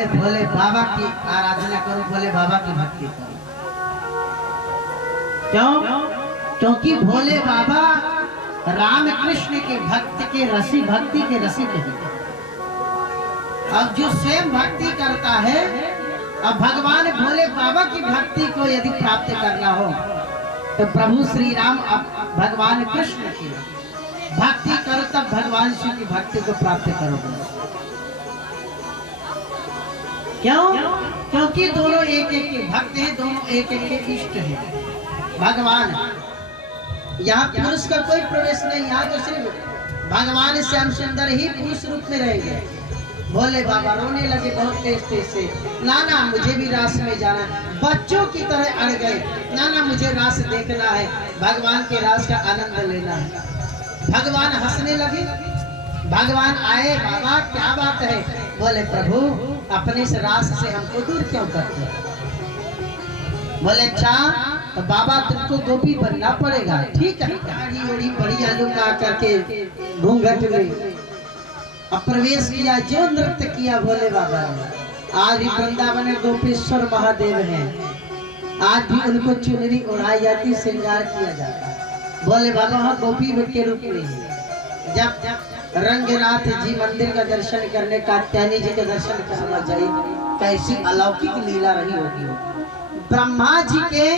पहले भोले बाबा की आराधना करो, भोले बाबा की भक्ति करो। क्यों? क्योंकि भोले बाबा राम कृष्ण के भक्त के रसी, भक्ति के रसिक हैं। अब जो स्वयं भक्ति करता है, अब भगवान भोले बाबा की भक्ति को यदि प्राप्त करना हो तो प्रभु श्री राम अब भगवान कृष्ण की भक्ति करो, तब भगवान शिव की भक्ति को प्राप्त करोगे। क्यों? क्योंकि दोनों एक एक के भक्त हैं, दोनों एक एक के इष्ट हैं। भगवान यहाँ पुरुष का कोई प्रवेश नहीं, यहाँ तो सिर्फ भगवान श्याम सुंदर ही पुरुष रूप में रहेंगे। भोले बाबा रोने लगे बहुत तेज तेज से, नाना मुझे भी रास में जाना है। बच्चों की तरह अड़ गए, नाना मुझे रास देखना है, भगवान के रास का आनंद लेना है। भगवान हंसने लगे। भगवान आए, बाबा क्या बात है? बोले प्रभु अपने इस रास से हमको दूर क्यों करते हैं? बोले अच्छा तो बाबा तुमको गोपी बनना पड़ेगा। ठीक है, गाड़ी ओड़ी बड़ी आलू का करके घूंघट में अब प्रवेश किया, जो नृत्य किया भोले बाबा ने। आज भी वृंदावन में गोपेश्वर महादेव हैं, आज भी उनको चुनरी उड़ाई जाती, श्रृंगार किया जाता। भोले बाबा वहाँ गोपी के रूप में है। जब रंगनाथ जी मंदिर का दर्शन करने, कात्यायनी जी का दर्शन करना चाहिए, कैसी अलौकिक लीला रही होगी। ब्रह्मा जी के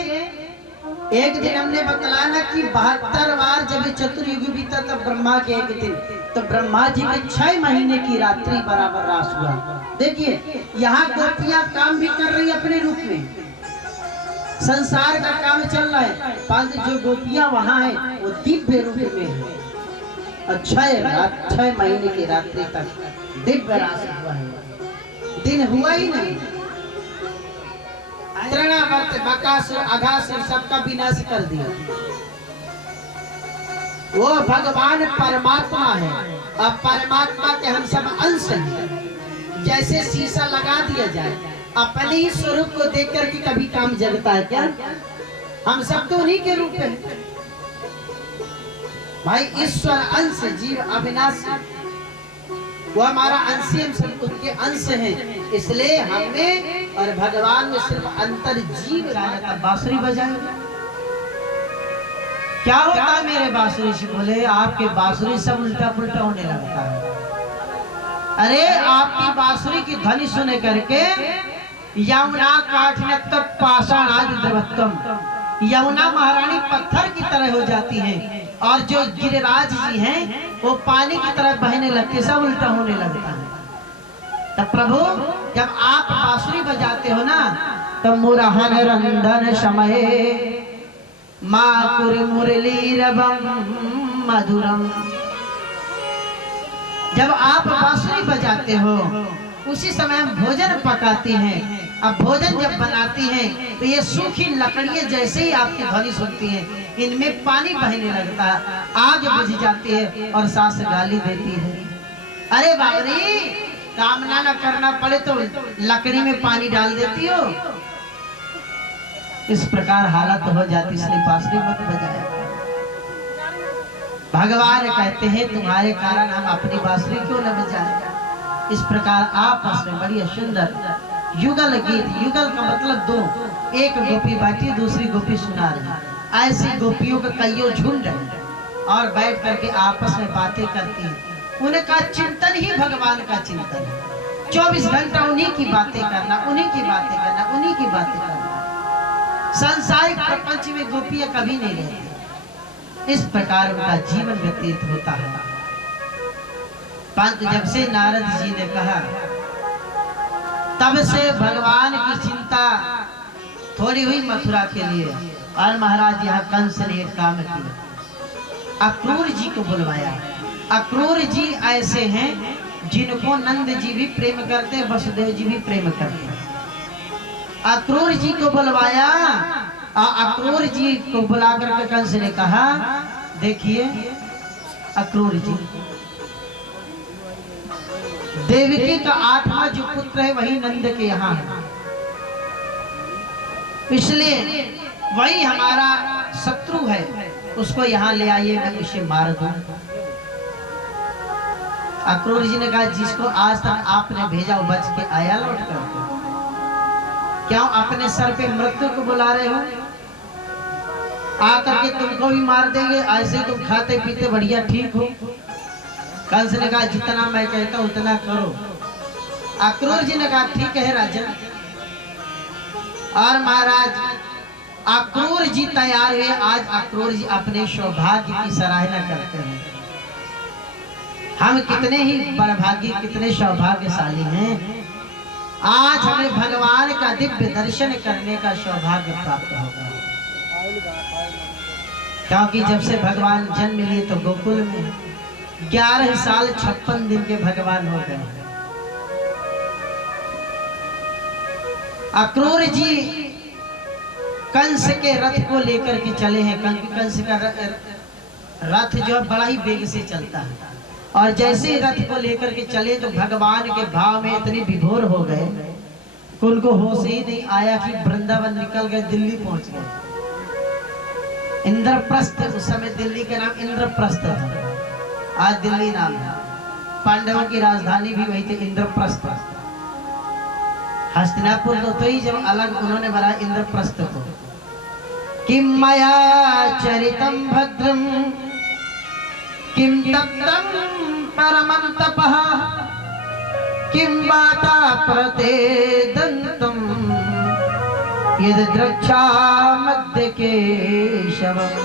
एक दिन हमने बतलाया ना कि 72 बार जब चतुर्युग बीता तब ब्रह्मा के एक दिन, तो ब्रह्मा जी में 6 महीने की रात्रि बराबर रास हुआ। देखिए यहाँ गोपियां काम भी कर रही अपने रूप में, संसार का काम चल रहा है, परंतु जो गोपियां वहाँ हैं वो दिव्य रूप में है। और 6 महीने की रात्रि तक दिव्य रास हुआ है, दिन हुआ ही नहीं। तृणावर्त बकासुर अघासुर सबका विनाश कर दिया। वो भगवान परमात्मा है, अब परमात्मा के हम सब अंश हैं। जैसे शीशा लगा दिया जाए, अपने ही स्वरूप को देखकर के कभी काम जगता है क्या? हम सब तो उन्हीं के रूप हैं भाई। ईश्वर अंश, जीव अविनाशी, वो हमारा अंश, हम सब उनके अंश हैं। इसलिए हमें और भगवान में सिर्फ अंतर जीव रहता। बांसुरी बजाए क्या होता है मेरे बांसुरी से? बोले आपके बांसुरी सब उल्टा पुल्टा होने लगता है। अरे आपकी बांसुरी की ध्वनि सुने करके यमुना काठिन्यत पाषाण आदि देवत्तम, यमुना महारानी पत्थर की तरह हो जाती है, और जो गिरिराज जी हैं वो पानी की तरह बहने लगते, सब उल्टा होने लगता है। तब प्रभु जब आप बांसुरी बजाते हो ना, तो मुरहन रंधन समय माकुर मुरली रवम मधुरम, जब आप बांसुरी बजाते हो उसी समय हम भोजन पकाते हैं। अब भोजन जब बनाती हैं तो ये सूखी लकड़ियां जैसे ही आपकी ध्वनि सुनती हैं, इनमें पानी बहने लगता है, आग बुझ जाती है और सास गाली देती है, अरे बाबरी कामना न करना पड़े तो लकड़ी में पानी डाल देती हो। इस प्रकार हालत हो जाती, इसलिए बांसुरी मत बजाया। भगवान कहते हैं तुम्हारे कारण हम अपनी बांसुरी क्यों न बजाएं। इस प्रकार आपस में बड़ी सुंदर युगल गीत, युगल का मतलब दो, एक गोपी बैठी दूसरी गोपी सुना रही, ऐसी गोपियों का कईयों झुंड है और बैठ करके आपस में बातें करती हैं। उनका चिंतन ही भगवान का चिंतन है। 24 घंटा उन्हीं की बातें करना, उन्हीं की बातें करना, उन्हीं की बातें करना। सांसारिक प्रपंच में गोपियां कभी नहीं रहती। इस प्रकार उनका जीवन व्यतीत होता है। परंतु जब से नारद जी ने कहा, तब से भगवान की चिंता थोड़ी हुई मथुरा के लिए। और महाराज यहाँ कंस ने एक काम किया, अक्रूर जी को बुलवाया। अक्रूर जी ऐसे हैं जिनको नंद जी भी प्रेम करते हैं, वसुदेव जी भी प्रेम करते हैं। अक्रूर जी को बुलवाया और अक्रूर जी को बुलाकर के कंस ने कहा, देखिए अक्रूर जी, देवकी का 8वां जो पुत्र है वही नंद के यहाँ है, इसलिए वही हमारा शत्रु है, उसको यहाँ ले आइए, मैं उसे मार दूं। अक्रूर जी ने कहा, जिसको आज तक आपने भेजा वो बच के आया लौट कर? क्यों अपने सर पे मृत्यु को बुला रहे हो? आकर के तुमको भी मार देंगे, ऐसे तुम खाते पीते बढ़िया ठीक हो। कंस ने कहा जितना मैं कहता हूं उतना करो। अक्रूर जी ने कहा ठीक है राजन। और महाराज अक्रूर जी तैयार हुए। आज अक्रूर जी अपने सौभाग्य की सराहना करते हैं। हम कितने ही बड़भागी, कितने सौभाग्यशाली हैं। आज हमें भगवान का दिव्य दर्शन करने का सौभाग्य प्राप्त होगा। क्योंकि जब से भगवान जन्म लिए तो गोकुल में 11 साल 56 दिन के भगवान हो गए। अक्रूर जी कंस के रथ को लेकर के चले हैं। कंस का रथ जो बड़ा ही वेग से चलता है। और जैसे ही रथ को लेकर के चले तो भगवान के भाव में इतने विभोर हो गए कि उनको होश ही नहीं आया कि वृंदावन निकल गए, दिल्ली पहुंच गए। इंद्रप्रस्थ, उस समय दिल्ली का नाम इंद्रप्रस्थ था, आज दिल्ली नाम है। पांडवों की राजधानी भी वही थी, इंद्रप्रस्थ। हस्तिनापुर तो ही जब अलग उन्होंने बनाया इंद्रप्रस्थ को। किम मया चरितम भद्रम किम तप्तम परमं तपः किम वाता प्रतेदंतम यद द्रक्षा मध्य केशवम्।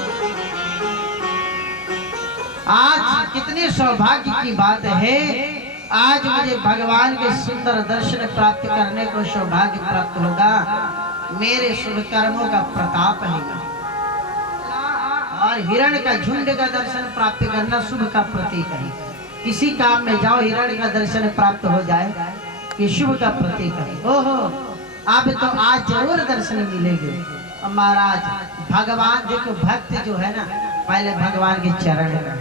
आज कितने सौभाग्य की बात है। आज मुझे भगवान के सुंदर दर्शन प्राप्त करने को सौभाग्य प्राप्त होगा। मेरे शुभ कर्मों का प्रताप है। और हिरण का झुंड का दर्शन प्राप्त करना शुभ का प्रतीक है। किसी काम में जाओ, हिरण का दर्शन प्राप्त हो जाए, ये शुभ का प्रतीक है। ओहो, अब तो आज जरूर दर्शन मिलेंगे। महाराज भगवान देखो, भक्त जो है ना, पहले भगवान के चरण का,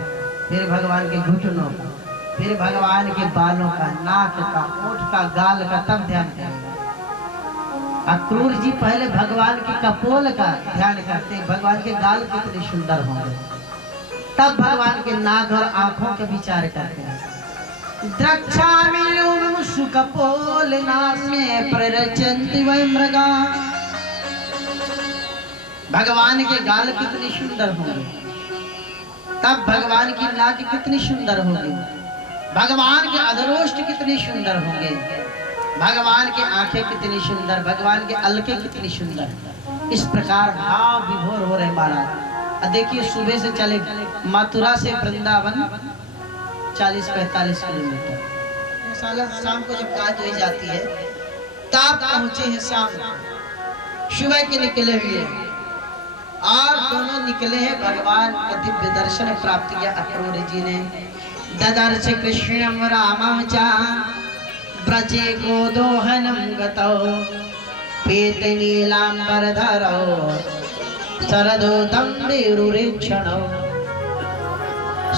फिर भगवान के घुटनों का, फिर भगवान के बालों का, नाक का, ओठ का, गाल का, तब ध्यान करेंगे। अक्रूर जी पहले भगवान के कपोल का ध्यान करते हैं, भगवान के गाल कितने सुंदर होंगे, तब भगवान के नाक और आंखों का विचार करते हैं। द्रक्षामि सुकपोल नास्मे प्ररचन्ति वै मृगा। भगवान के गाल कितने सुंदर होंगे, तब भगवान की नाक कितनी सुंदर होगी, भगवान के अधरोष्ट कितने सुंदर होंगे, भगवान की आंखें कितनी सुंदर, भगवान के अलके कितनी सुंदर। इस प्रकार भाव विभोर हो रहे महाराज। देखिए सुबह से चले मथुरा से वृंदावन 40-45 किलोमीटर। शाम को जब काज हो जाती है तब पहुंचे हैं। शाम सुबह के निकले हुए और दोनों निकले हैं। भगवान का दिव्य दर्शन प्राप्त किया अक्रूर जी ने। ददर्श कृष्णम रामं च ब्रजे गोदोहनम गतौ पीत नीलांबरधरौ शरदोदम निरुरीक्षणौ।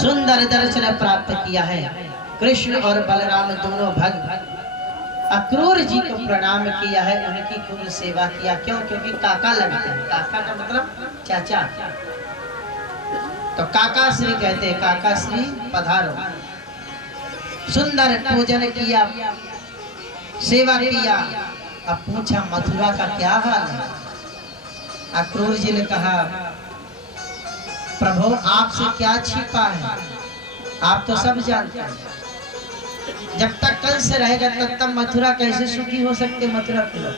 सुंदर दर्शन प्राप्त किया है। कृष्ण और बलराम दोनों भक्त अक्रूर जी को प्रणाम किया है, उनकी खूब सेवा किया। क्यों? क्योंकि काका लगते हैं। काका का मतलब चाचा, तो काका श्री कहते हैं, काका श्री पधारो। सुंदर पूजन किया, सेवा किया। अब पूछा मथुरा का क्या हाल है? अक्रूर जी ने कहा प्रभु आपसे क्या छिपा है, आप तो सब जानते हैं। जब तक कंस रहेगा तब तक मथुरा कैसे सुखी हो सकते? मथुरा के लोग।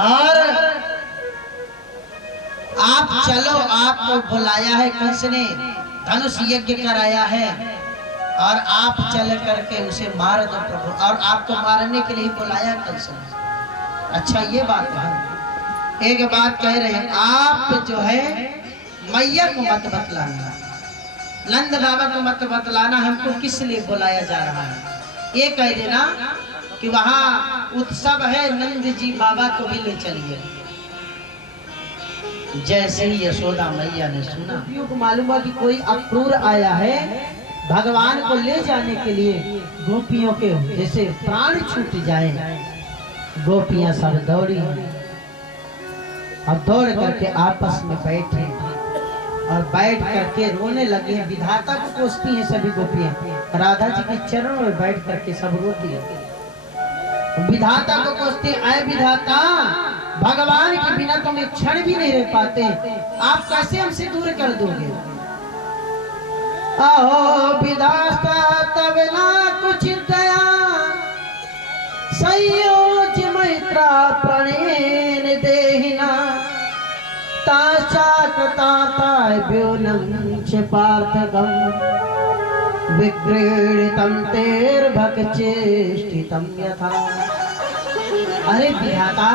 और आप चलो, आपको बुलाया है कंस ने, धनुष यज्ञ कराया है और आप चल करके उसे मार दो प्रभु। और आपको मारने के लिए बुलाया कंस ने। अच्छा ये बात है। एक बात कह रहे हैं, आप जो है मैया को मत बतलाना, नंद बाबा को मत बतलाना हमको किस लिए बुलाया जा रहा है। ये कह देना कि वहाँ उत्सव है, नंद जी बाबा को भी ले चलिए। जैसे ही यशोदा मैया ने सुना, को मालूम हुआ कि कोई अक्रूर आया है भगवान को ले जाने के लिए। गोपियों के जैसे प्राण छूट जाए, गोपियां सब दौड़ी और दौड़ करके आपस में बैठे और बैठ करके रोने लगे। विधाता को कोसती हैं सभी गोपियां, राधा जी के चरणों में बैठ करके सब रोती है। विधाता को कोसते, अय विधाता, भगवान के बिना तुम एक क्षण भी नहीं रह पाते, आप कैसे हमसे दूर कर दोगे? अहो विधाता तब ना कुछ दया, संयोज मैत्रा प्रणेन देहिना, ताचा कृताताय व्योनं च पार्थकम, विक्रीडितं तेर्भक्चेष्टितं यथा। अरे विधाता,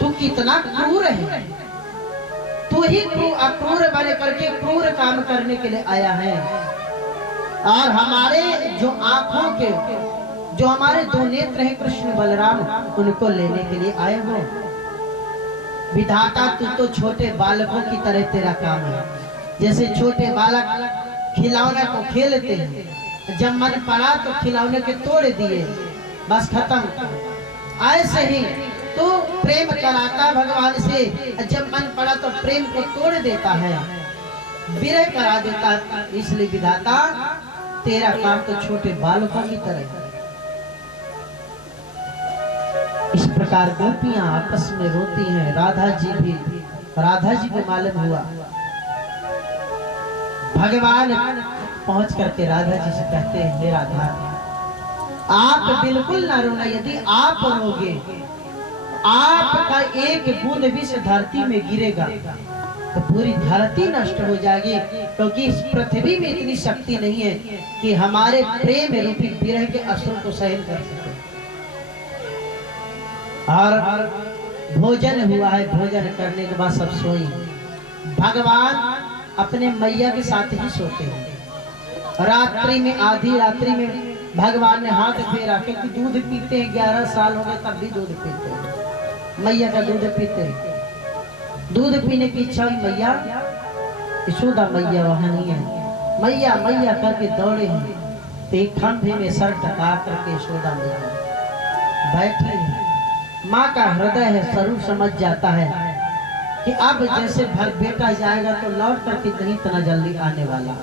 तू कितना क्रूर है, तू ही अक्रूर बने करके क्रूर काम करने के लिए आया है। और हमारे जो आंखों के, जो हमारे दो नेत्र हैं कृष्ण बलराम, उनको लेने के लिए आए हो। विधाता तू तो छोटे बालकों की तरह तेरा काम है। जैसे छोटे बालक खिलौने को खेलते हैं, जब मन पड़ा तो खिलौने के तोड़ दिए, बस खत्म। ऐसे ही तो प्रेम कराता भगवान से, जब मन पड़ा तो प्रेम को तोड़ देता है, विरह करा देता। इसलिए विधाता तेरा काम तो छोटे बालकों की तरह है। इस प्रकार गोपियां आपस में रोती हैं। राधा जी को मालूम हुआ। भगवान पहुंच करके राधा जी से कहते हैं, हे राधा, आप बिल्कुल ना रोना, यदि आप रोगे आपका एक बूंद विष धरती में गिरेगा तो पूरी धरती नष्ट हो जाएगी, क्योंकि इस पृथ्वी में इतनी शक्ति नहीं है कि हमारे प्रेम रूपी विरह के असुर को सहन कर सके। और भोजन हुआ है, भोजन करने के बाद सब सोई। भगवान अपने मैया के साथ ही सोते हैं। रात्रि में, आधी रात्रि में भगवान ने हाथ फेरा, क्योंकि दूध पीते हैं, 11 साल हो गए तब भी दूध पीते हैं, मैया का दूध पीते हैं। दूध पीने की इच्छा हुई, मैया, यशोदा मैया वहां नहीं है, मैया मैया करके दौड़े हैं, तो एक खंभे में सर टका करके यशोदा मैया बैठी है। माँ का हृदय है, स्वरूप समझ जाता है कि अब जैसे भर बेटा जाएगा तो लौट करके नहीं इतना जल्दी आने वाला।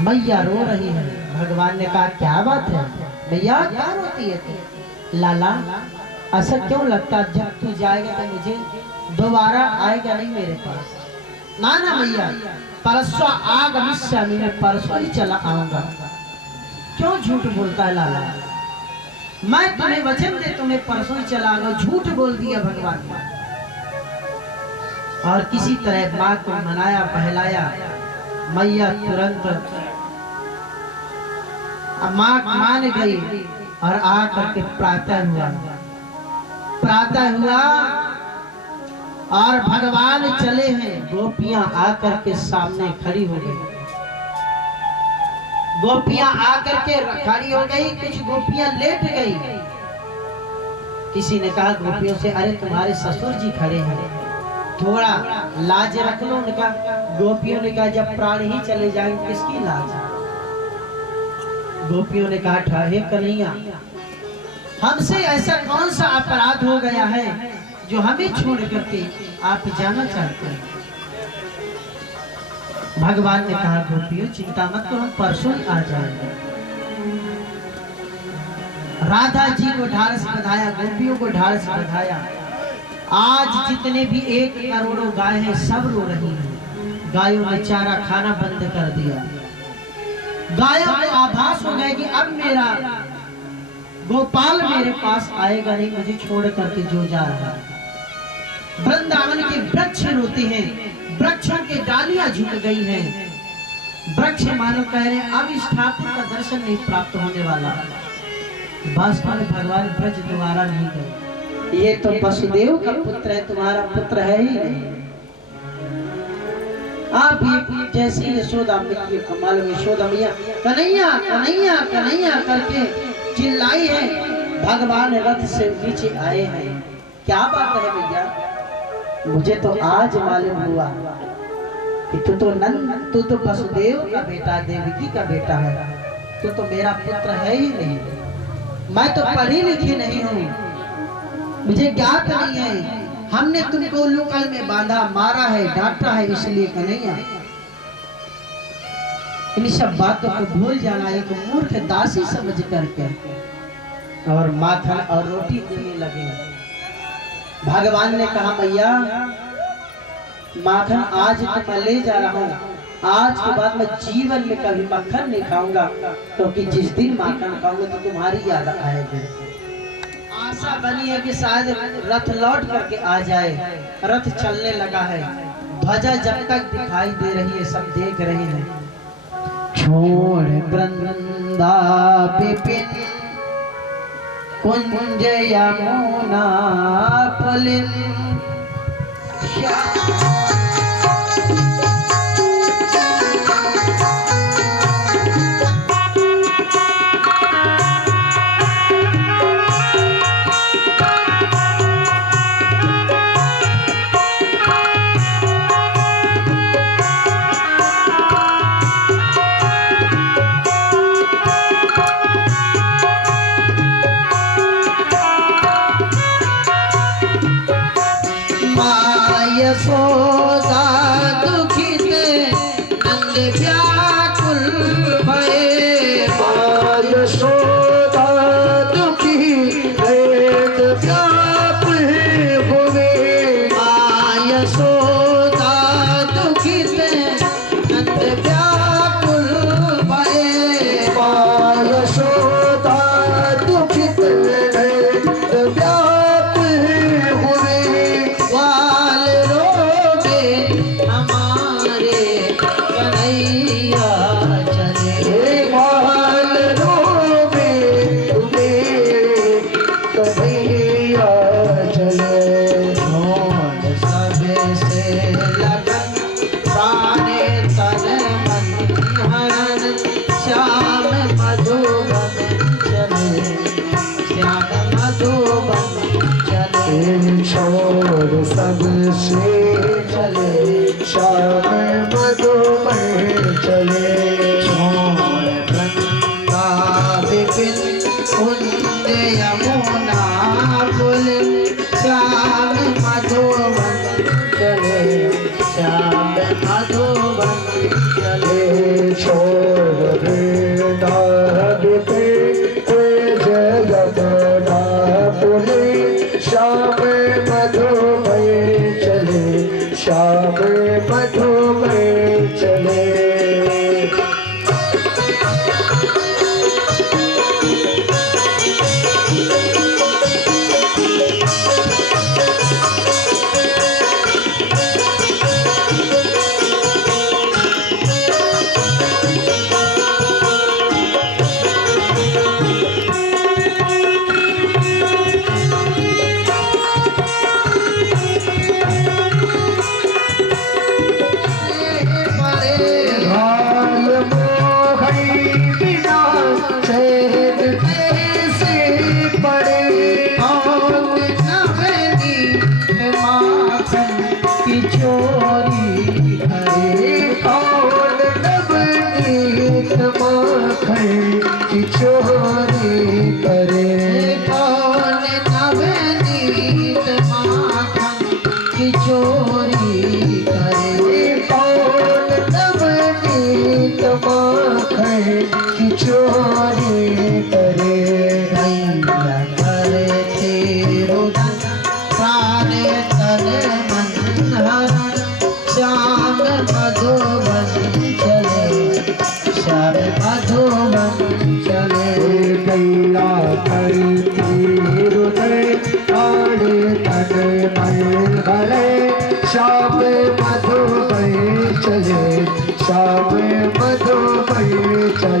मैया रो रही है। भगवान ने कहा, क्या बात है मैया, क्या रोती है तू? लाला, ऐसा क्यों लगता, जब तू जाएगा तो मुझे दोबारा आएगा नहीं मेरे पास? ना ना मैया, परसों आगमिष्यामि, मैं परसों ही चला आऊंगा। क्यों झूठ बोलता है लाला? मैं तुम्हें वचन दे, तुम्हें परसों ही चला आऊंगा। झूठ बोल दिया भगवान ने। और किसी तरह माँ को मनाया बहलाया। मैया तुरंत माँ मान गई और आकर के प्रातः हुआ और भगवान चले हैं। गोपियां आकर के सामने खड़ी हो गई। गोपियां आकर के खड़ी हो गई, कुछ गोपियां लेट गई। किसी ने कहा गोपियों से, अरे तुम्हारे ससुर जी खड़े हैं, थोड़ा लाज रख लो। उनका गोपियों ने कहा, जब प्राण ही चले जाएंगे किसकी लाज? गोपियों ने कहा, ठहरे कन्हैया, हमसे ऐसा कौन सा अपराध हो गया है जो हमें छोड़ करके आप जाना चाहते हैं? भगवान ने कहा, गोपियों चिंता मत करो, हम परसों ही आ जाएंगे। राधा जी को ढाढ़स बंधाया, गोपियों को ढाढ़स बंधाया। आज जितने भी 1 करोड़ गाय हैं सब रो रही हैं। गायों ने चारा खाना बंद कर दिया। गायों को आभास हो गया कि अब मेरा गोपाल मेरे पास आएगा नहीं, मुझे छोड़ करके जो जा रहा है। वृंदावन के वृक्ष रोते हैं, वृक्षों की डालियां झुक गई हैं। वृक्ष मानो कह रहे हैं, अब इस ठाकुर का दर्शन नहीं प्राप्त होने वाला। वास्तव में भगवान ब्रज दोबारा नहीं गए। ये तो वसुदेव का पुत्र है, तुम्हारा पुत्र है ही नहीं। आप जैसे यशोदा मैया कमाल, यशोदा मैया कन्हैया कन्हैया कन्हैया करके चिल्लाई है। भगवान रथ से नीचे आए हैं। क्या बात है भैया, मुझे तो आज मालूम हुआ कि तू तो वसुदेव का बेटा, देवकी का बेटा है, तू तो मेरा पुत्र है ही नहीं। मैं तो पढ़ी लिखी नहीं हूँ, मुझे ज्ञात नहीं है। हमने तुमको लुकल में बांधा, मारा है, डांटा है, इसलिए कन्हैया इन सब बातों को भूल जाना एक मूर्ख दासी समझ करके और माखन और रोटी देने लगे। भगवान ने कहा मैया माखन आज तो मैं ले जा रहा हूँ, आज के बाद मैं जीवन में कभी मक्खन नहीं खाऊंगा, क्योंकि जिस दिन माखन खाऊंगा तो तुम्हारी याद आएगी। आशा बनी है कि शायद रथ लौट करके आ जाए। रथ चलने लगा है, ध्वजा जब तक दिखाई दे रही है सब देख रहे हैं। छोड़ वृंदा विपिन कुंज यमुना पुलिन यशोदा दुखित नंद व्याकुल भये। यशोदा दुखित नंद व्याकुल हुए। यशोदा दुखित नंद व्याकुल भये। यशोदा दुखित नंद व्याकुल हुए। सबसे चले श्याम मधुबन चले। छोड़ वृंदा विपिन कुंज यमुना पुलिन श्याम मधुबन चले। श्याम मधुबन चले। छोड़ वृंदा विपिन कुंज यमुना पुलिन श्याम श्याम मधुबन चले। श्याम मधुबन चले। श्याम मधुबन चले।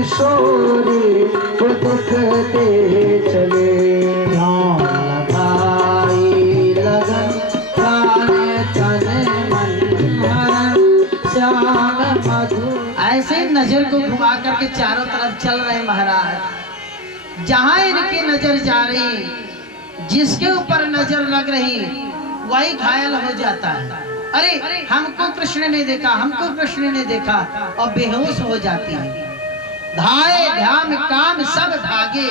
किशोरी वो दुखते चले। लगाई लगन प्राण तन मन श्याम मधुर। ऐसे नजर को घुमा करके चारों तरफ चल रहे महाराज। जहां इनकी नजर जा रही, जिसके ऊपर नजर लग रही, वही घायल हो जाता है। अरे हमको कृष्ण ने देखा, हमको कृष्ण ने देखा, और बेहोश हो जाती है। धाये ध्यान काम सब भागे।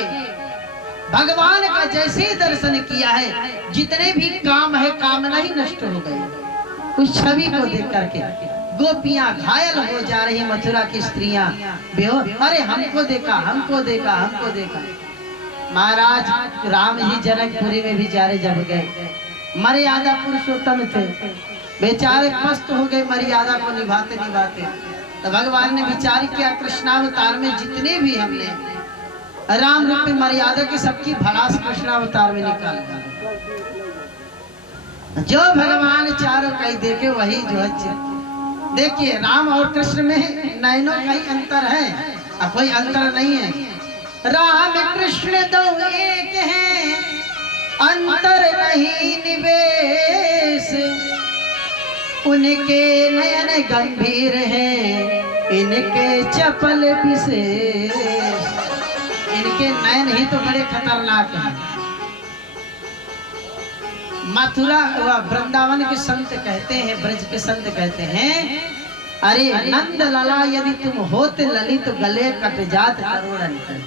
भगवान का जैसे ही दर्शन किया है, जितने भी काम है कामना ही नष्ट हो गई उस छवि को देख करके। गोपियां घायल हो जा रही, मथुरा की स्त्रियां बेहोश। अरे हमको देखा, हमको देखा, हमको देखा। महाराज राम जी जनकपुरी में भी जारे जब गए, मर्यादा पुरुषोत्तम थे, बेचारे पस्त हो गए मर्यादा को निभाते निभाते। तो भगवान ने विचार किया, कृष्णावतार में जितने भी हमने राम रूप में मर्यादा की सबकी भड़ास कृष्णावतार में निकाल दिया। जो भगवान चारों कहीं देखे वही जो है। देखिए राम और कृष्ण में नयनों का ही अंतर है, अब कोई अंतर नहीं है। राम कृष्ण दो एक हैं, अंतर नहीं निवेश। उनके नयन गंभीर हैं, इनके चपल विशेष। इनके नयन ही तो बड़े खतरनाक हैं। मथुरा व वृंदावन के संत कहते हैं, ब्रज के संत कहते हैं, अरे नंद लला यदि तुम होते ललित तो गले कट जात करोड़ अंतर।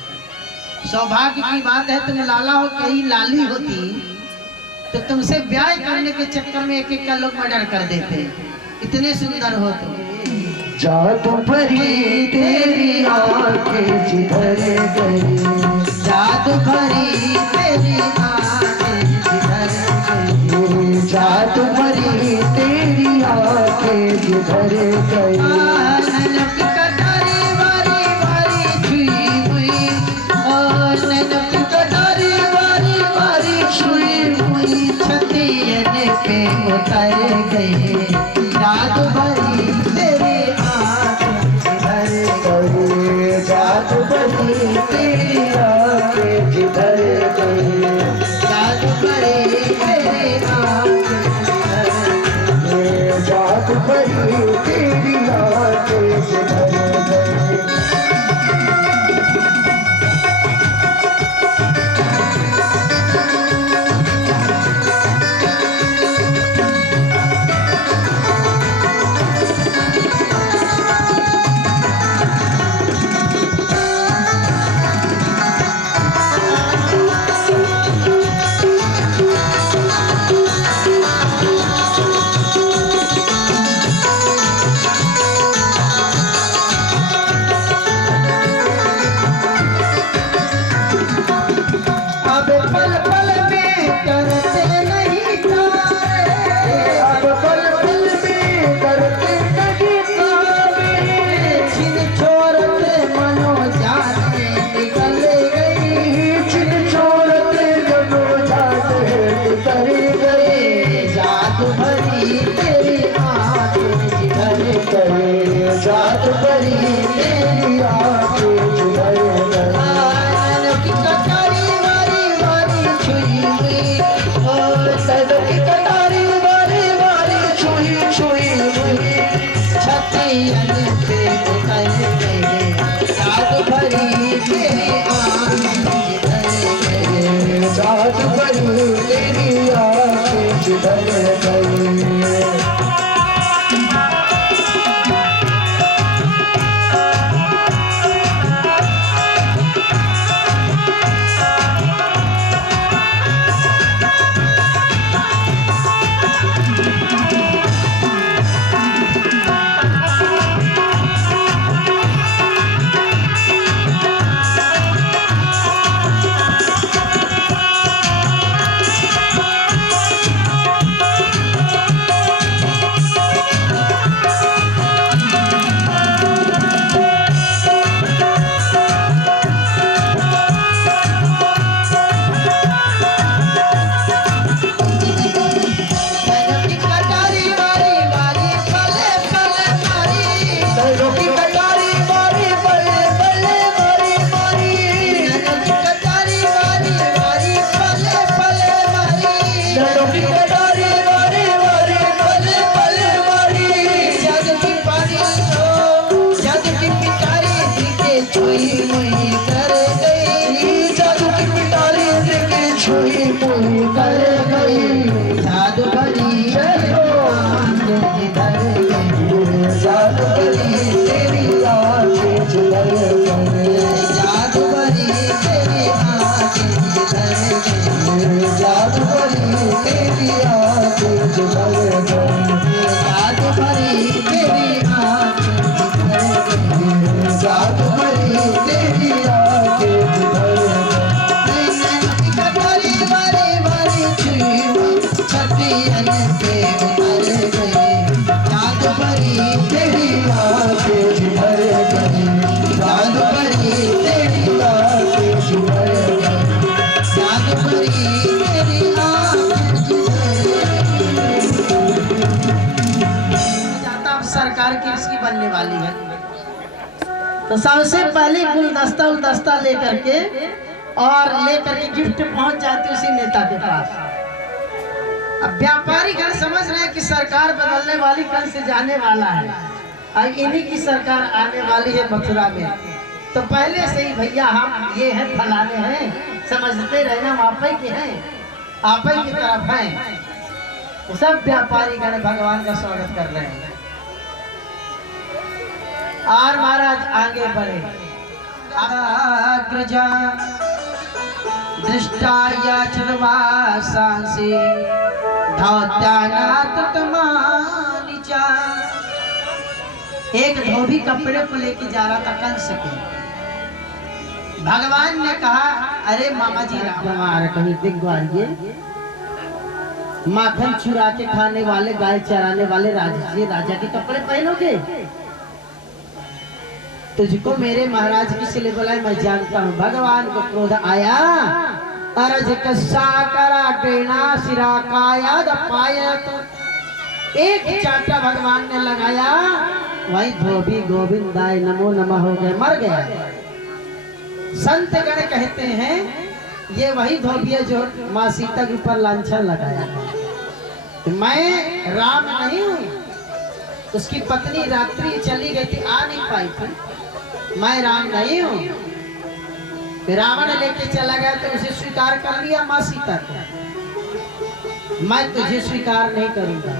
सौभाग्य की बात है तुम लाला हो, कहीं लाली होती तो तुमसे ब्याह करने के चक्कर में एक एक का लोग मर्डर कर देते। इतने सुंदर हो तुम। जादू भरी तेरी आंखें जिधर गई, जादू भरी तेरी आंखें जिधर गई, जादू भरी तेरी आंखें जिधर गई। उतर गए जादू भरी तेरी आंखें जिधर गई, जादू भरी तेरी आंखें जिधर गई, जादू भरी तेरी आंखें जिधर गई, जादू भरी तेरी आंखें जिधर गई। जादू भरी तेरी आंखें जिधर गई, कटारी वारी वारी छुई हुई, सदन की कटारी वारी वारी छुई छुई हुई, छतियन से उतर गए जादू भरी तेरी आंखें जिधर गई, जादू भरी तेरी आंखें जिधर गई। तो सबसे पहले गुलदस्ता उलदस्ता लेकर के गिफ्ट पहुंच जाती उसी नेता के पास। अब व्यापारी घर समझ रहे हैं कि सरकार बदलने वाली कल से जाने वाला है और इन्हीं की सरकार आने वाली है मथुरा में। तो पहले से ही भैया हम ये हैं फलाने हैं, समझते रहना हम आप ही के हैं, आप ही की तरफ हैं। तो सब व्यापारी गण भगवान का स्वागत कर रहे हैं। और महाराज आगे बढ़े। अग्रजा दृष्टाया चरवासांसी धौत्यानाथ तमानिचा। एक धोबी कपड़े को लेके जा रहा था कंस के। भगवान ने कहा, अरे मामा जी राम कहीं दिख ग्वालिए, माखन चुरा के खाने वाले, गाय चराने वाले राजा के कपड़े पहनोगे? तुझको मेरे महाराज किसलिए बुलाए मैं जानता हूँ। भगवान को क्रोध आया, अरज कस्सा करा टेना सिरा काया दपाया। तो एक चाटा भगवान ने लगाया, वही धोबी गोविंदाय नमो नमः हो गए, मर गया। संत गण कहते हैं ये वही धोबी है जो माँ सीता के ऊपर लांछन लगाया। मैं राम नहीं हूँ, उसकी पत्नी रात्रि चली गई थी, आ नहीं पाई थी। मैं राम नहीं हूँ। रावण लेके चला गया तो उसे स्वीकार कर लिया माँ सीता को। मैं तुझे स्वीकार नहीं करूंगा।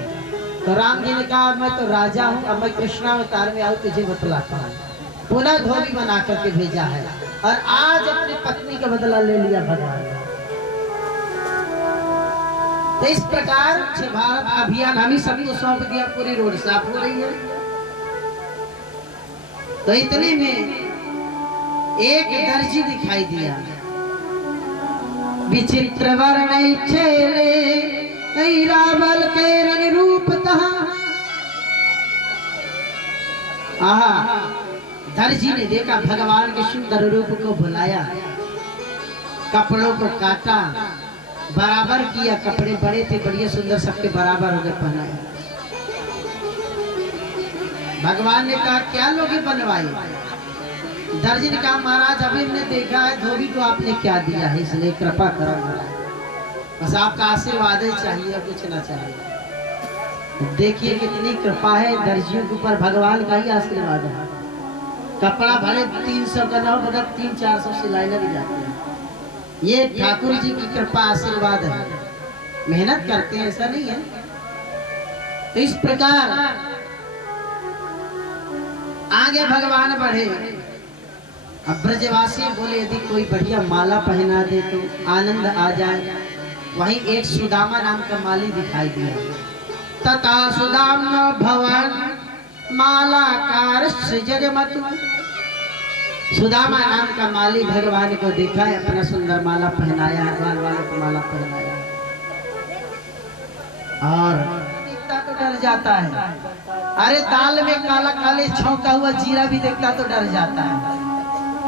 तो राम जी ने कहा मैं तो राजा हूँ, अब मैं कृष्णावतार में आऊँ तुझे बतलाता हूँ। पुनः धोबी बना करके भेजा है और आज अपनी पत्नी का बदला ले लिया भगवान ने। तो इस प्रकार से भारत अभियान हम ही सभी को सौंप दिया, पूरी रोड साफ हो रही है। तो इतने में एक दर्जी दिखाई दिया, विचित्र वर्ण चेले रावल के रूप तहा। आहा, दर्जी ने देखा भगवान के सुंदर रूप को बुलाया, कपड़ों को काटा, बराबर किया। कपड़े बड़े थे, बढ़िया सुंदर, सबके बराबर हो गए, पहनाया। भगवान ने कहा क्या लोग बनवाई? दर्जी ने कहा महाराज अभी हमने देखा है धोबी को आपने क्या दिया है, इसलिए कृपा करो महाराज, बस आपका आशीर्वाद ही चाहिए, कुछ ना चाहिए। देखिए कितनी कृपा है दर्जियों के ऊपर, भगवान का ही आशीर्वाद है। कपड़ा भले 300 का ना, मतलब 300-400 सिलाई लग जाती है। ये ठाकुर जी की कृपा आशीर्वाद है, मेहनत करते हैं ऐसा नहीं है। तो इस प्रकार आगे भगवान बढ़े। अब ब्रजवासी बोले यदि कोई बढ़िया माला पहना दे तो आनंद आ जाए। वहीं एक सुदामा नाम का माली दिखाई दिया। तथा सुदामा भवन मालाकार जगमतु। सुदामा नाम का माली भगवान को देखा है, अपना सुंदर माला पहनाया, हजान वाले को माला पहनाया और तो डर जाता है। अरे दाल में काला काले छौंका हुआ जीरा भी देखता तो डर जाता है।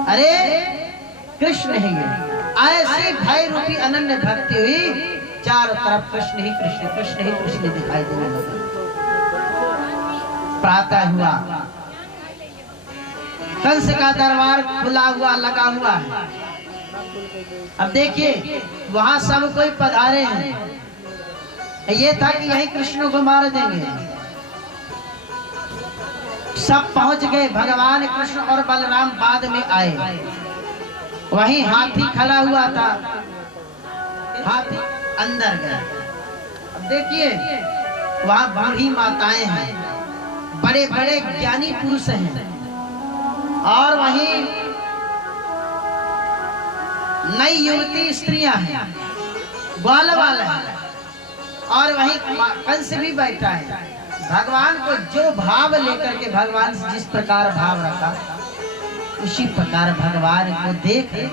अरे कृष्ण है ये। ऐसे भय रूपी अनन्य भक्ति हुई, चारों तरफ कृष्ण ही कृष्ण, कृष्ण ही कृष्ण दिखाई देने लगा। प्रातः हुआ, कंस का दरबार खुला हुआ लगा हुआ है। अब देखिए वहां सब कोई पधारे हैं। ये था कि यही कृष्ण को मार देंगे। सब पहुंच गए, भगवान कृष्ण और बलराम बाद में आए। वहीं हाथी खड़ा हुआ था, हाथी अंदर गया। अब देखिए वहां बूढ़ी माताएं हैं, बड़े बड़े ज्ञानी पुरुष हैं और वहीं नई युवती स्त्रियां हैं, ग्वाल वाले हैं और वहीं कंस भी बैठा है। भगवान को जो भाव लेकर के भगवान से जिस प्रकार भाव रखा उसी प्रकार भगवान को देख रहे,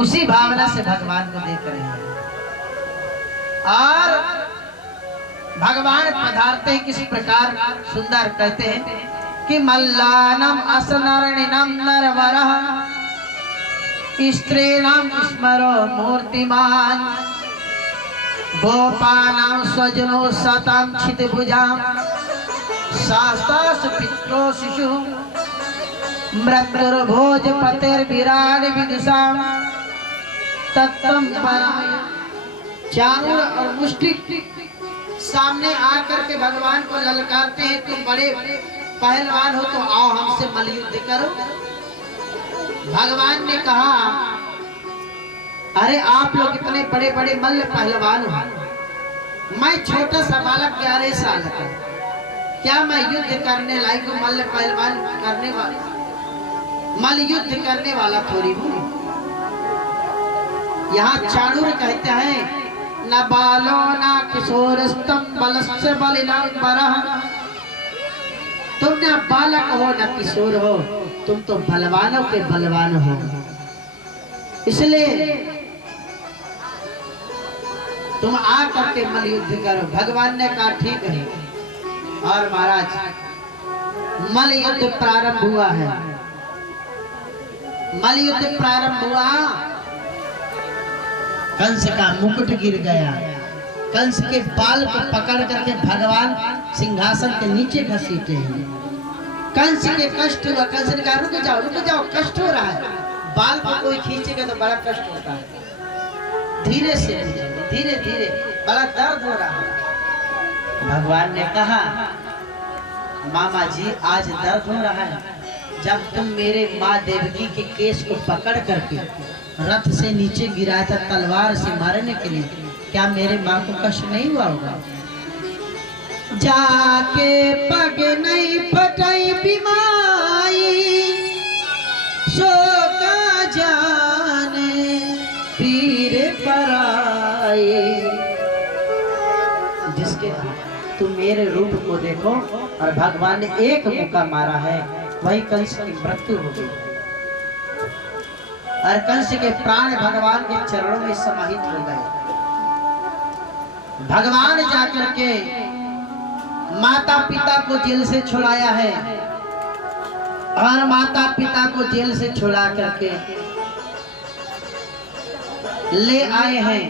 उसी भावना से भगवान को देख रहे हैं। और भगवान पधारते किस प्रकार सुंदर, कहते हैं कि मल्लानम असनरणिनम नरवरः स्त्रीणाम स्मरो मूर्तिमान गोपानां स्वजनो सतां क्षितिभुजां शास्तासु पित्रो शिशु मृत्युर्भोज पतिर्विराट विदुषाम तत्तम परम। चाणूर और मुष्टिक सामने आकर के भगवान को ललकारते हैं, तुम बड़े पहलवान हो तो आओ हमसे मल्लयुद्ध करो। भगवान ने कहा अरे आप लोग इतने बड़े बड़े मल्ल पहलवान हो, मैं छोटा सा बालक 11 साल का, क्या मैं युद्ध करने लायक हूँ? मल्ल पहलवान करने वाला, मल्ल युद्ध करने वाला थोड़ी हूँ। यहाँ चाणूर कहते हैं न बालो न किशोरस्तम बलस्य बलिनांबरः। तुम न बालक हो न किशोर हो, तुम तो बलवानों के बलवान हो। इसलिए तुम आ करके मल युद्ध करो। भगवान ने कहा ठीक है। और महाराज मल युद्ध प्रारंभ हुआ है। मल युद्ध प्रारंभ हुआ, कंस का मुकुट गिर गया, कंस के बाल को पकड़ करके भगवान सिंहासन के नीचे घसीटे हैं। कंस के कष्ट हुआ, कंस ने कहा रुक जाओ कष्ट हो रहा है। बाल को कोई खींचेगा तो बड़ा कष्ट होता है, धीरे से धीरे धीरे, बड़ा दर्द हो रहा है। भगवान ने कहा मामा जी आज दर्द हो रहा है, जब तुम मेरे माँ देवकी के केस को पकड़ करके रथ से नीचे गिराया था तलवार से मारने के लिए, क्या मेरे माँ को कष्ट नहीं हुआ होगा? जाके पग नहीं फटाई बीमाई, सो का जाने पीर पराए। जिसके तुम मेरे रूप को देखो, और भगवान ने एक मुक्का मारा है, वही कंस की मृत्यु हो गई। और कंस के प्राण भगवान के चरणों में समाहित हो गए। भगवान जाकर के माता पिता को जेल से छुड़ाया है, और माता पिता को जेल से छुड़ा करके ले आए हैं,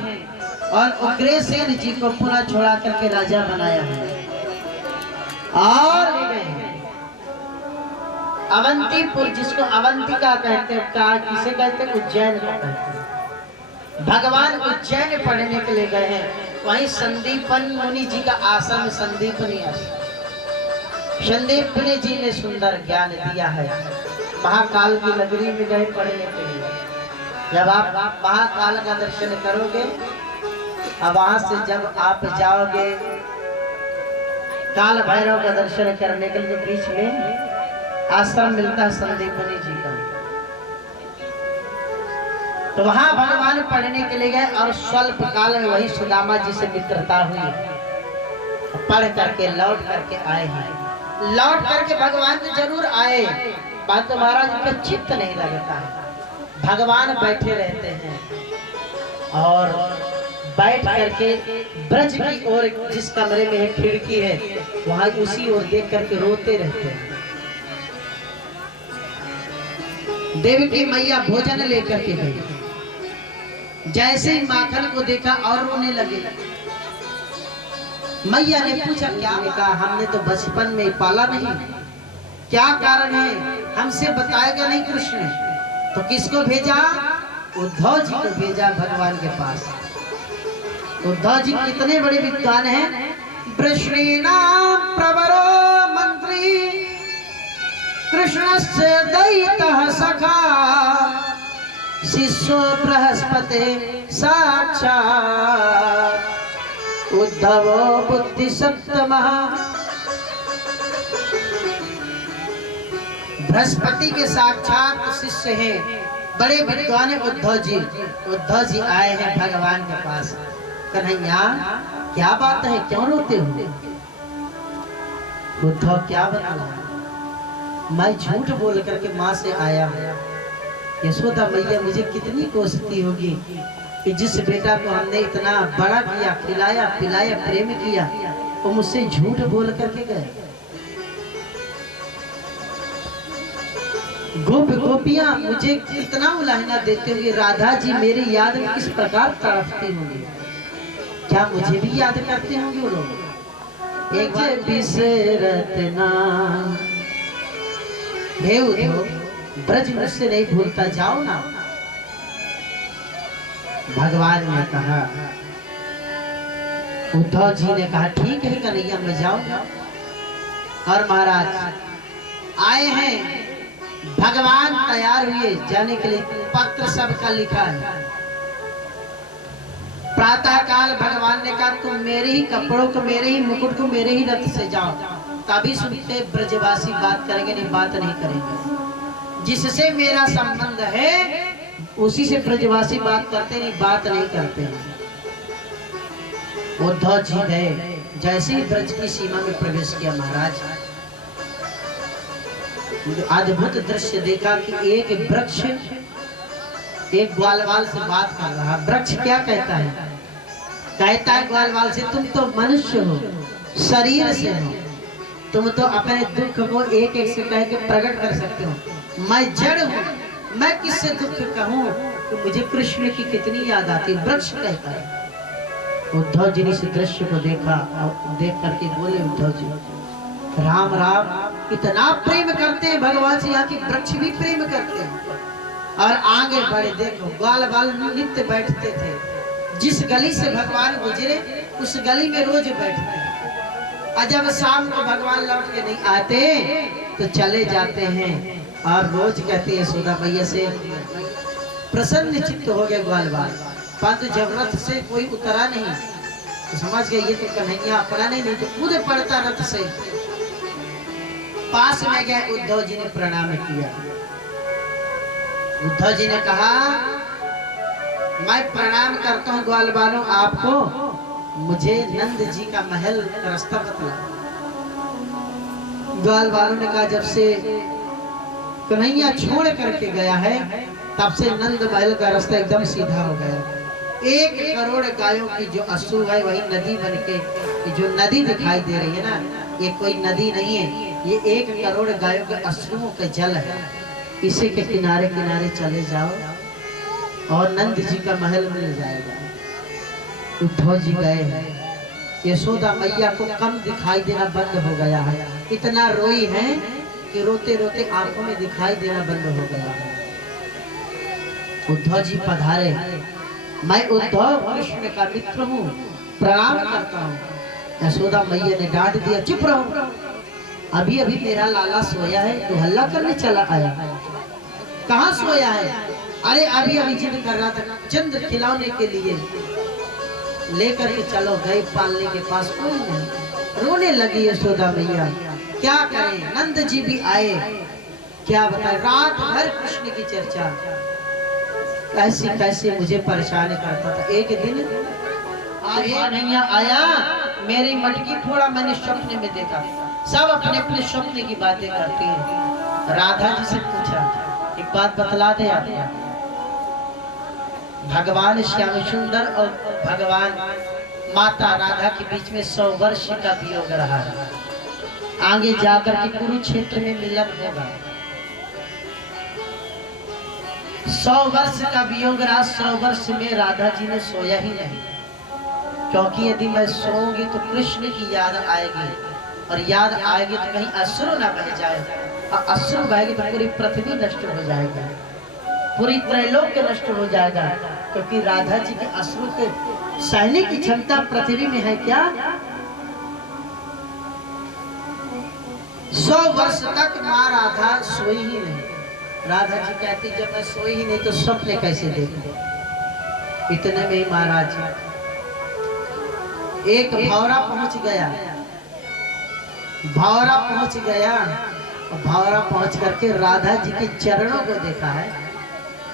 और उग्रसेन जी को पुनः छुड़ा करके राजा बनाया है। और ले गए हैं अवंतीपुर, जिसको अवंतिका कहते हैं, किसे कहते हैं? उज्जैन को कहते हैं। भगवान उज्जैन पढ़ने के लिए गए हैं, वहीं संदीपन मुनि जी का आश्रम, संदीपनी आश्रम। संदीपनी जी ने सुंदर ज्ञान दिया है। महाकाल की नगरी में गए पढ़ने के लिए। जब आप महाकाल का दर्शन करोगे, अब वहां से जब आप जाओगे काल भैरव का दर्शन करने के लिए, बीच में आश्रम मिलता है संदीपनी जी का, तो वहां भगवान पढ़ने के लिए गए, और स्वल्प काल में वही सुदामा जी से मित्रता हुई। पढ़ करके लौट करके आए हैं। लौट करके भगवान तो जरूर आए, बात तो महाराज का चित्त नहीं लगता है। भगवान बैठे रहते हैं, और बैठ करके ब्रज की ओर, जिस कमरे में है खिड़की है, वहां उसी ओर देख करके रोते रहते हैं। देवकी मैया भोजन लेकर के गई, जैसे ही माखन को देखा और रोने लगे। मैया ने पूछा क्या? कहा हमने तो बचपन में पाला नहीं, क्या कारण है हमसे बताएगा नहीं कृष्ण ने? तो किसको भेजा? उद्धव जी को भेजा भगवान के पास। उद्धव जी कितने बड़े विद्वान हैं। वृष्णीनां प्रवरो मंत्री कृष्णस्य दैतः सखा, शिष्यो बृहस्पते साक्षात्, उद्धवो बुद्धि सप्तमः। बृहस्पति के साक्षात शिष्य हैं, बड़े विद्वान उद्धव जी। उद्धव जी आए हैं भगवान के पास। कन्हैया क्या बात है, क्यों रोते हो? उद्धव क्या बताऊं, मैं झूठ बोल करके माँ से आया हूँ। यशोदा मैया मुझे कितनी कोसती होगी कि जिस बेटा को हमने इतना बड़ा किया, खिलाया पिलाया, प्रेम किया, वो मुझसे झूठ बोल करके गए। गोप गोपियां मुझे कितना उलाहना देते हुए, राधा जी मेरी याद में किस प्रकार तड़पती होंगी, क्या मुझे भी याद करते होंगे वो लोग? ब्रज बिसरत ना। हे उद्धव, ब्रज मुझसे नहीं भूलता, जाओ ना। भगवान ने कहा, उद्धव जी ने कहा ठीक है कन्हैया मैं जाऊंगा। और महाराज आए हैं, भगवान तैयार हुए जाने के लिए, पत्र सबका लिखा है। प्रातः काल भगवान ने कहा तुम मेरे ही कपड़ों को, मेरे ही मुकुट को, मेरे ही रथ से जाओ, तभी सुनते ब्रजवासी बात करेंगे, नहीं बात नहीं करेंगे। जिससे मेरा संबंध है उसी से ब्रजवासी बात करते, नहीं बात नहीं करते। उद्धव जी गए, जैसे ही ब्रज की सीमा में प्रवेश किया महाराज, अद्भुत दृश्य देखा कि एक वृक्ष एक ग्वालवाल से बात कर रहा। वृक्ष क्या कहता है? कहता है ग्वालवाल से, तुम तो मनुष्य हो, शरीर से हो, तुम तो अपने दुख को एक एक से कह के प्रकट कर सकते हो। मैं जड़ हूँ, मैं किससे दुख कहूँ? तो मुझे कृष्ण की कितनी याद आती। वृक्ष कहता है। उद्धव जी ने इस दृश्य को देखा, देख करके बोले उद्धव जी राम राम, इतना प्रेम करते हैं भगवान से, यहाँ की वृक्ष भी प्रेम करते हैं। और आगे बढ़े, देखो ग्वालवाल नित्य बैठते थे, जिस गली से भगवान गुजरे उस गली में रोज बैठते। और जब शाम को भगवान लौट के नहीं आते तो चले जाते हैं, और रोज कहते हैं यशोदा मैया से प्रसन्न चित्त हो गए ग्वालवाल। परंतु जब रथ से कोई उतरा नहीं तो समझ गए ये तो कन्हैया अपना नहीं तो कूद पड़ता रथ से। पास में गए, उद्धव जी ने प्रणाम किया। उद्धव जी ने कहा मैं प्रणाम करता हूँ ग्वालवालों आपको, मुझे नंद जी का महल का रास्ता बतला। ग्वालवालों ने कहा जब से कन्हैया छोड़ करके गया है तब से नंद महल का रास्ता एकदम सीधा हो गया। 1 करोड़ गायों की जो अश्रु है वही नदी बन के, जो नदी दिखाई दे रही है ना, ये कोई नदी नहीं है, ये 1 करोड़ गायों के अश्रुओं का जल है। इसी के किनारे किनारे चले जाओ और नंद जी का महल मिल जाएगा। उद्धव जी गए, यशोदा मैया को कम दिखाई देना बंद हो गया है, इतना रोई है कि रोते रोते आंखों में दिखाई देना बंद हो गया है। उद्धव जी पधारे, मैं उद्धव कृष्ण का मित्र हूँ, प्रणाम करता हूँ। यशोदा मैया ने डांट दिया, चुप रहो, अभी अभी मेरा लाला सोया है, तू हल्ला करने चला आया। कहाँ सोया है? अरे अभी अभी जिद कर रहा था चंद्र खिलाने के लिए, लेकर के चलो गए पालने के पास, कोई नहीं। रोने लगी यशोदा मैया, क्या करें, नंद जी भी आए, क्या बताए, रात भर कृष्ण की चर्चा, कैसे कैसे मुझे परेशान करता था। एक दिन नहीं आया, मेरी मटकी थोड़ा मैंने स्वप्न में देखा, सब अपने अपने स्वप्न की बातें करती हैं। राधा जी से पूछा, एक बात बतला दे आप, भगवान श्याम सुंदर और भगवान माता राधा के बीच में 100 वर्ष का वियोग रहा, आगे जाकर के कुरुक्षेत्र में मिलन होगा। 100 वर्ष का वियोग रहा, 100 वर्ष में राधा जी ने सोया ही नहीं, क्योंकि यदि मैं सोऊंगी तो कृष्ण की याद आएगी, और याद आएगी तो कहीं अश्रु ना बह जाए, और अश्रु बहेगी तो पूरी पृथ्वी नष्ट हो जाएगी, पूरी त्रैलोक्य नष्ट हो जाएगा, क्योंकि राधा जी के अश्रु के सहने की क्षमता पृथ्वी में है क्या? 100 वर्ष तक माँ राधा सोई ही नहीं। राधा जी कहती जब मैं सोई ही नहीं तो स्वप्न कैसे देखूं? इतने में ही महाराज एक भौरा पहुंच गया, भौरा पहुंच गया, भौरा पहुंच करके राधा जी के चरणों को देखा है।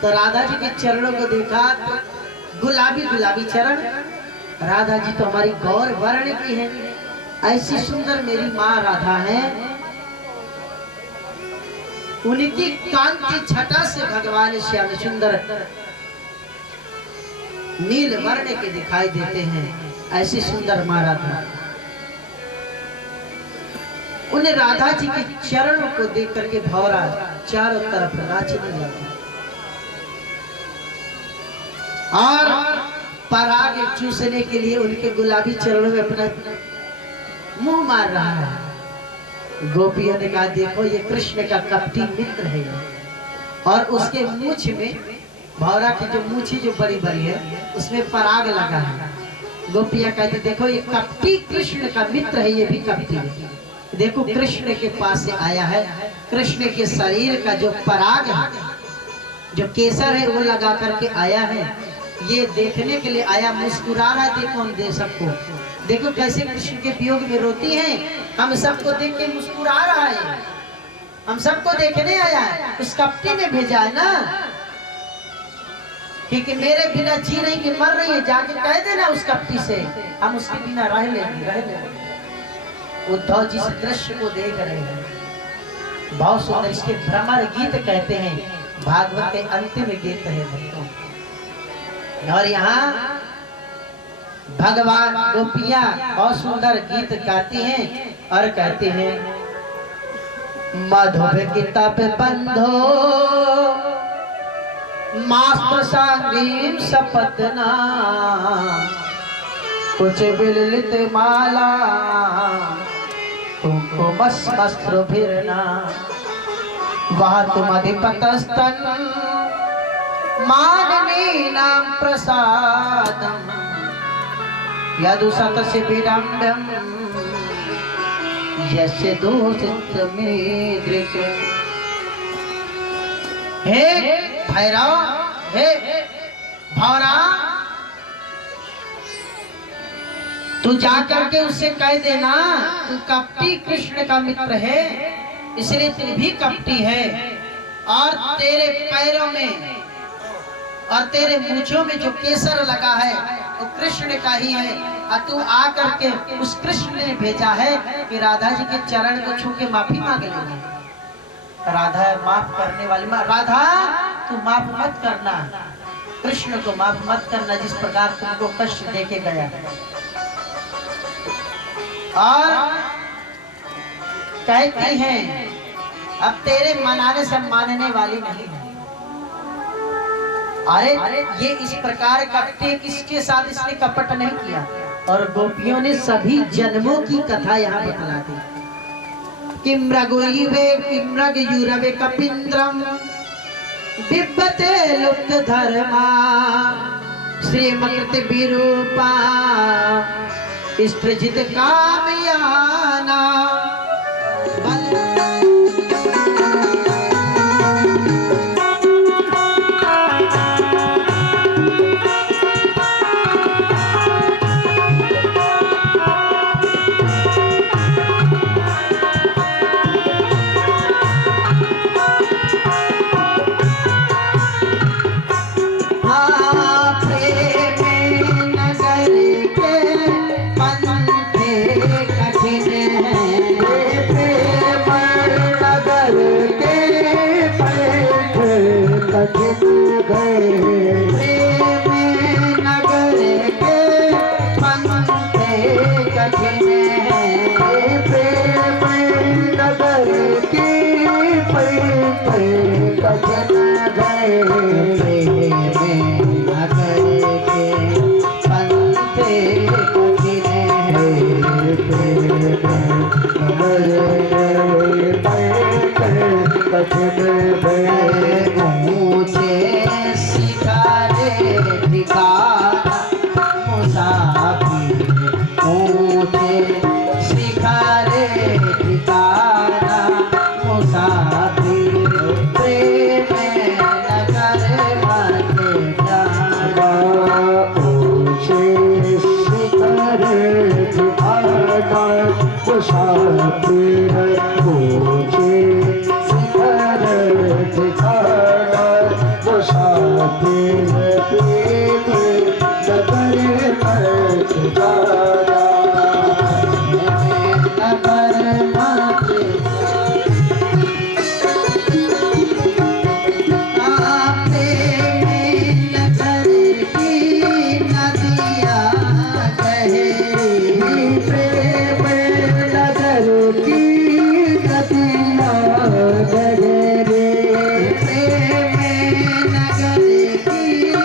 तो राधा जी के चरणों को देखा तो गुलाबी गुलाबी चरण, राधा जी तो हमारी गौर वर्ण की है, ऐसी सुंदर मेरी माँ राधा है, उनकी कांति छटा से भगवान श्याम सुंदर नील वर्ण के दिखाई देते हैं, ऐसी सुंदर माँ राधा। उन्हें राधा जी के चरणों को देख करके भौरा चारों तरफ नाचने लगा, और पराग चूसने के लिए उनके गुलाबी चरणों में अपना मुंह मार रहा है। गोपियों ने कहा देखो ये कृष्ण का कपटी मित्र है और उसके मूछ में, भौरा की जो मूछी जो बड़ी बड़ी है उसमें पराग लगा है। गोपियां कहते देखो ये कपटी कृष्ण का मित्र है, ये भी कपटी है। देखो कृष्ण के पास से आया है, कृष्ण के शरीर का जो पराग है, जो केसर है वो लगा करके आया है, ये देखने के लिए आया। मुस्कुरा रहा है, देखो हम दे सबको, देखो कैसे कृष्ण के वियोग में रोती है। हम सबको देख के मुस्कुरा रहा है, हम सबको देखने आया है। उस कपटी ने भेजा है ना कि मेरे बिना जी रही कि मर रही है, जाके कह देना उस कपटी से हम उसके बिना रह लेंगे। उद्धव जी इस दृश्य को देख रहे हैं, बहुत सुंदर। इसके भ्रमर गीत कहते हैं, भागवत के अंतिम गीत है भक्तों। और यहाँ भगवान गोपियां बहुत सुंदर गीत गाती हैं और कहते हैं माधव किताब बंधो मास्टर संगीम सपतना कुछ बिललित माला तुमको मस्त्र भिरना वह तुम अधिपतस्तन माननी नाम प्रसादम यदु सतस्य विडम्बम यस्य दोषित मेद्रिक। हे भैरव, हे भौरा, तू जाकर के उससे कह देना तू कपटी कृष्ण का मित्र है, इसलिए तू भी कपटी है और तेरे पैरों में और तेरे मूंछों में जो केसर लगा है वो कृष्ण का ही है। और तू आकर के उस कृष्ण ने भेजा है कि राधा जी के चरण को छू के माफी मांग लेंगे। राधा माफ करने वाली माँ, राधा तू माफ मत करना, कृष्ण को माफ मत करना जिस प्रकार तुमको कष्ट देके गया। और कहती हैं अब तेरे मनाने से मानने वाली नहीं है। अरे ये इस प्रकार कपटे किसके साथ इसने कपट नहीं किया। और गोपियों ने सभी जन्मों की कथा यहाँ बतला दी। किम्रगुइवे किम्रगयुरवे कपिंद्रम बिब्बते लुप्त धर्मा श्रीमकृत विरूपा स्त्रिजित कामयाना। नगर की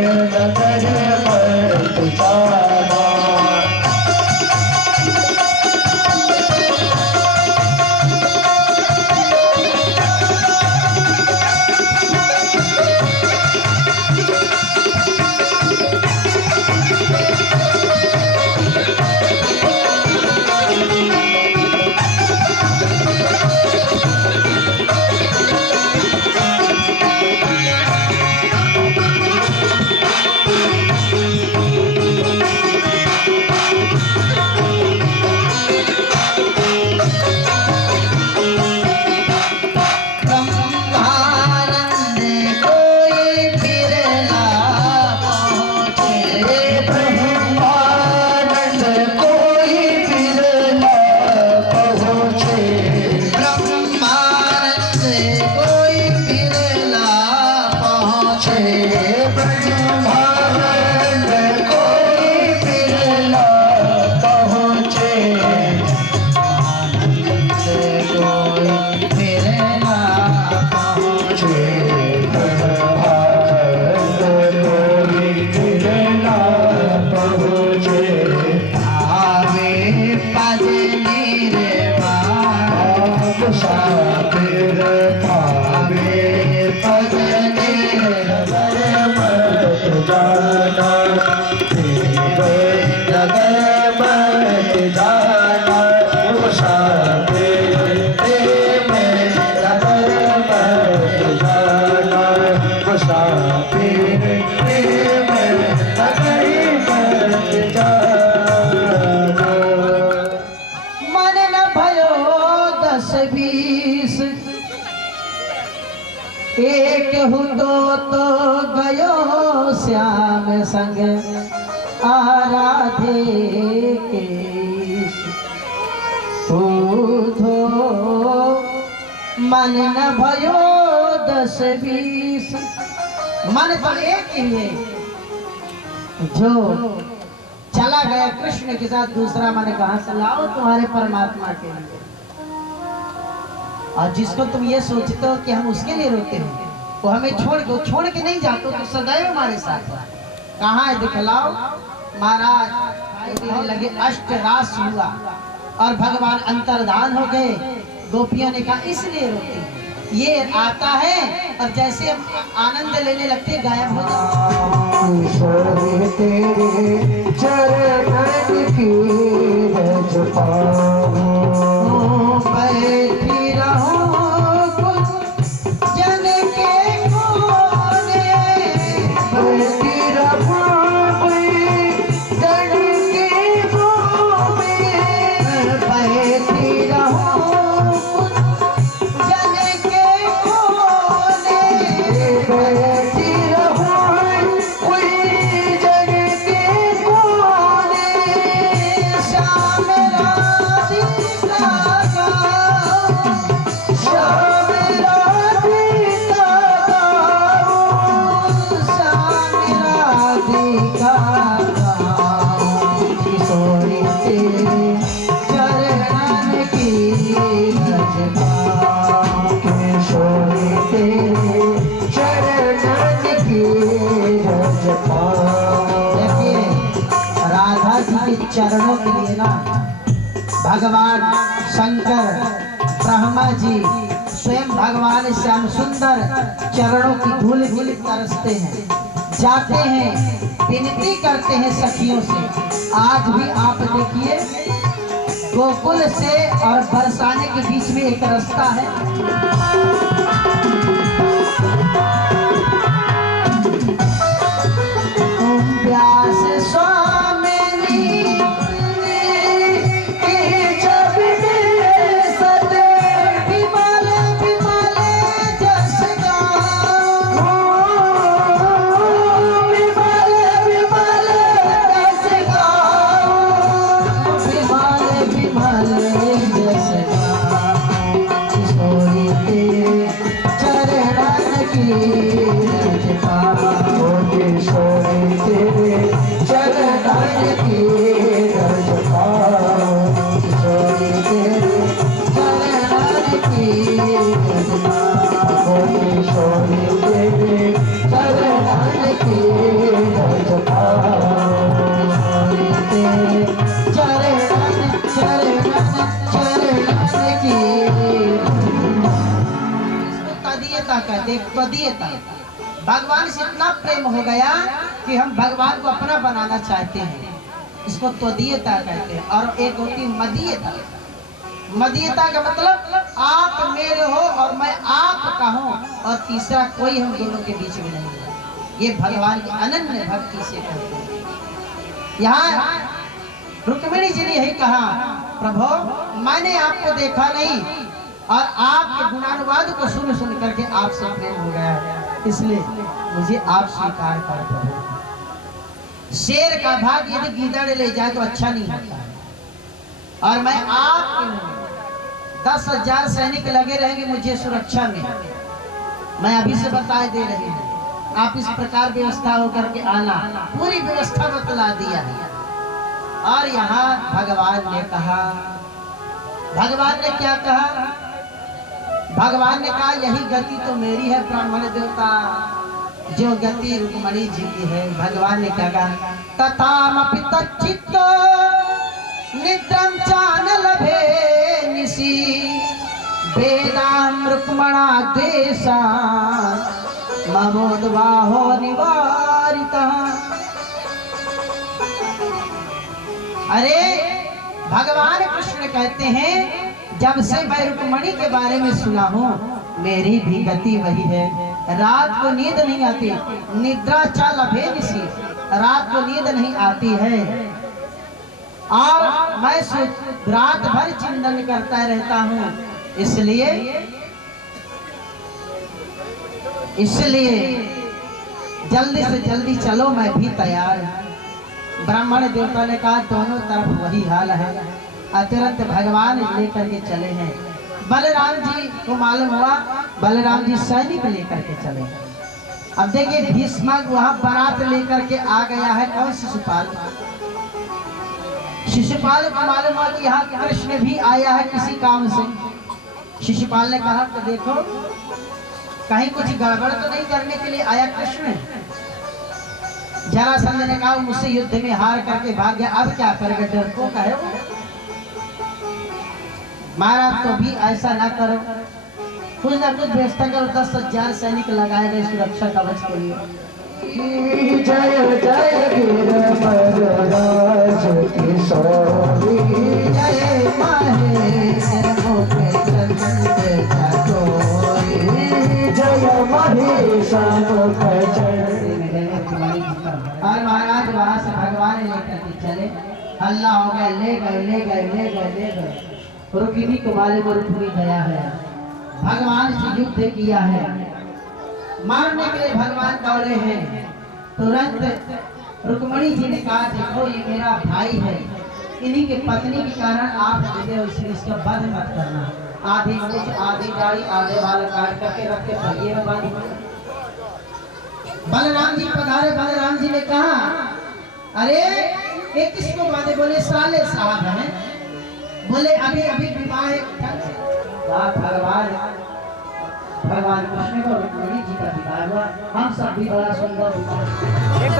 नगर मत जाना। एक हूँ तो गयो श्याम संग आराधे केश उधो मन न भयो 10-20 मन तो एक ही है जो चला गया कृष्ण के साथ, दूसरा मन कहाँ से लाओ तुम्हारे परमात्मा के लिए। और जिसको तुम ये सोचते हो कि हम उसके लिए रोते हैं, वो हमें छोड़ के नहीं जाते तो सदैव हमारे साथ कहाँ है दिखलाओ। महाराज लगे अष्ट रास हुआ और भगवान अंतर्धान हो गए। गोपियों ने कहा इसलिए रोते हैं, ये आता है और जैसे हम आनंद लेने लगते हैं गायब हो चरणों के लिए ना भगवान शंकर ब्रह्मा जी स्वयं भगवान श्याम सुंदर चरणों की धूल धूल तरसते हैं, जाते हैं, विनती करते हैं सखियों से। आज भी आप देखिए गोकुल से और बरसाने के बीच में एक रास्ता है, व्यास तेरे चरण की तदीयता कहते हैं, तदीयता। भगवान से इतना प्रेम हो गया कि हम भगवान को अपना बनाना चाहते हैं, इसको त्वदीयता कहते हैं। और एक होती मदीयता। मदीयता का मतलब आप मेरे हो और मैं आपका हूँ, और तीसरा कोई हम दोनों के बीच में नहीं है। ये भगवान की अनन्य भक्ति से कहते हैं। यहाँ रुक्मिणी जी ने यही कहा, प्रभु मैंने आपको देखा नहीं और आपके गुणानुवाद को सुन सुन करके आपसे प्रेम हो गया, इसलिए मुझे आप स्वीकार कर दो। शेर का भाग यदि गीदड़ ले जाए तो अच्छा नहीं होता है, और मैं आपके हूँ। 10,000 सैनिक लगे रहेंगे मुझे सुरक्षा में, मैं अभी से बता दे रही हूँ। आप इस प्रकार व्यवस्था होकर के आना, पूरी व्यवस्था बतला दिया है। और यहाँ भगवान ने कहा, भगवान ने क्या कहा? भगवान ने कहा यही गति तो मेरी है ब्राह्मण देवता, जो गति रुक्मिणी जी की है। भगवान ने क्या कहा? तथामपि तच्चित्त निद्रं च न लभे निशि वेदां रुक्मणा द्वेषा ममोद्वाहो निवारितः। अरे भगवान कृष्ण कहते हैं, जब से मैं रुक्मिणी के बारे में सुना हूँ, मेरी भी गति वही है। रात को नींद नहीं आती, निद्रा च लभे निशि, रात को नींद नहीं आती है, और मैं रात भर चिंतन करता रहता हूँ। इसलिए जल्दी से जल्दी चलो, मैं भी तैयार हूँ। ब्राह्मण देवता ने कहा दोनों तरफ वही हाल है। तुरंत भगवान लेकर के चले हैं। बलराम जी को मालूम हुआ, बलराम जी सैनिक लेकर के चले। अब देखिए भीष्म वहां बारात लेकर के आ गया है। कौन? शिशुपाल। शिशुपाल को मालूम हुआ कि यहाँ कृष्ण भी आया है किसी काम से। शिशुपाल ने कहा तो देखो कहीं कुछ गड़बड़ तो नहीं करने के लिए आया कृष्ण। जरासंध ने कहा मुझसे युद्ध में हार करके भाग गया, अब क्या करेगा? डर को कहे महाराज तो भी ऐसा ना करो, कुछ ना कुछ व्यवस्था करो। 10,000 सैनिक लगाए गए सुरक्षा कवच के लिए। जय जय वीर मरराज किशोरी, जय महेश मुखे चंद्र चकोरी, जय महेश मुखे चंद्र। और महाराज वहां से भगवान लेकर के चले। हल्ला हो गया, ले गए ले गए ले गए ले गए। रुक्मिणी को मालूम पूरी दया है, भगवान से युद्ध किया है, मारने के लिए भगवान दौड़े हैं। तुरंत रुक्मिणी जी ने कहा देखो ये मेरा भाई है, इन्हीं के पत्नी के कारण आप मुझे इसका वध मत करना। आधी मुझ आधी गाड़ी आधे वाला काट करके रख के पहिए में बांध। बलराम जी पधारे। बलराम जी ने कहा अरे ये किसको बांधे? बोले साले साहब हैं। बोले अभी अभी विवाह भगवान कृष्ण को रुक्मिणी जी का विवाह हुआ। हम सब भी बड़ा सुंदर एक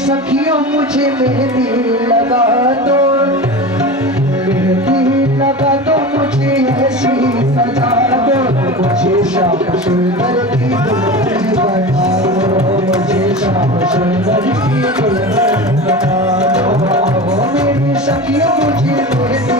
सखियों मुझे मेहंदी लगा दो, मेहंदी लगा दो मुझे ऐसी सजा दो, मुझे श्याम सुंदर की दुल्हन बना दो, मुझे श्याम सुंदर की दुल्हन बना दो। मेरी सखियों मुझे मेरी